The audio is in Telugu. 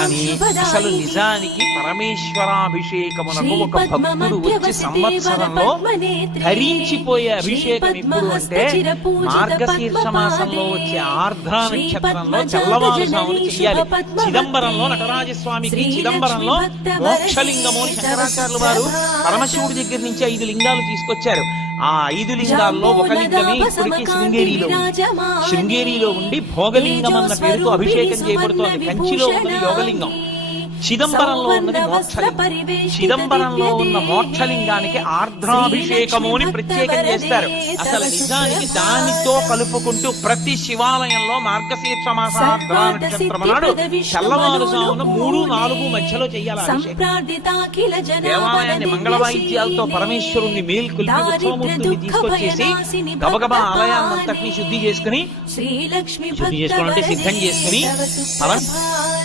కానీ అసలు నిజానికి పరమేశ్వరాభిషేకమునకు ఒక భక్తుడు వచ్చి సంవత్సరంలో ధరించిపోయే అభిషేకం ఎప్పుడు అంటే మార్గశీర్ష మాసంలో వచ్చే ఆర్ద్ర నక్షత్రంలో తెల్లవారుజామున చెయ్యాలి. చిదంబరంలో నటరాజస్వామికి చిదంబరంలో మోక్షలింగము అని శంకరాచార్యులు వారు పరమశివుడి దగ్గర నుంచి 5 లింగాలు తీసుకొచ్చారు. ఆ 5 లింగాల్లో ఒక లింగమే ఇప్పటికీ శృంగేరిలో ఉండి భోగలింగం అన్న పేరుతో అభిషేకం చేయబడుతోంది. కంచిలో ఉన్నది యోగలింగం, చిదంబరంలో ఉన్నది మోక్షలింగం. చిదంబరంలో ఉన్న మోక్షలింగానికి ఆర్ద్రాభిషేకము అని ప్రత్యేకం చేస్తారు. అసలు నిజానికి దానితో కలుపుకుంటూ ప్రతి శివాలయంలో మార్గశీర్ష మాస ఆర్ద్రా నక్షత్రం నాడు తెల్లవారుజామున 3-4 మధ్యలో చెయ్యాలి అభిషేకం. దేవాలయాన్ని మంగళ వాయిద్యాలతో పరమేశ్వరుణ్ణి మేల్కొల్పి ఉత్సవమూర్తిని తీసుకొచ్చేసి గబగబా ఆలయాన్నంతటినీ శుద్ధి చేసుకోవాలంటే సిద్ధం చేసుకుని